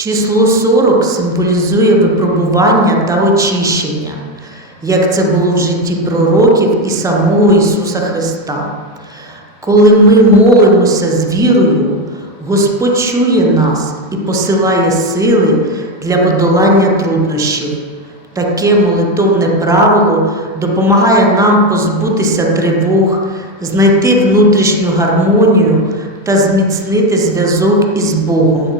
Число 40 символізує випробування та очищення, як це було в житті пророків і самого Ісуса Христа. Коли ми молимося з вірою, Господь чує нас і посилає сили для подолання труднощів. Таке молитовне правило допомагає нам позбутися тривог, знайти внутрішню гармонію та зміцнити зв'язок із Богом.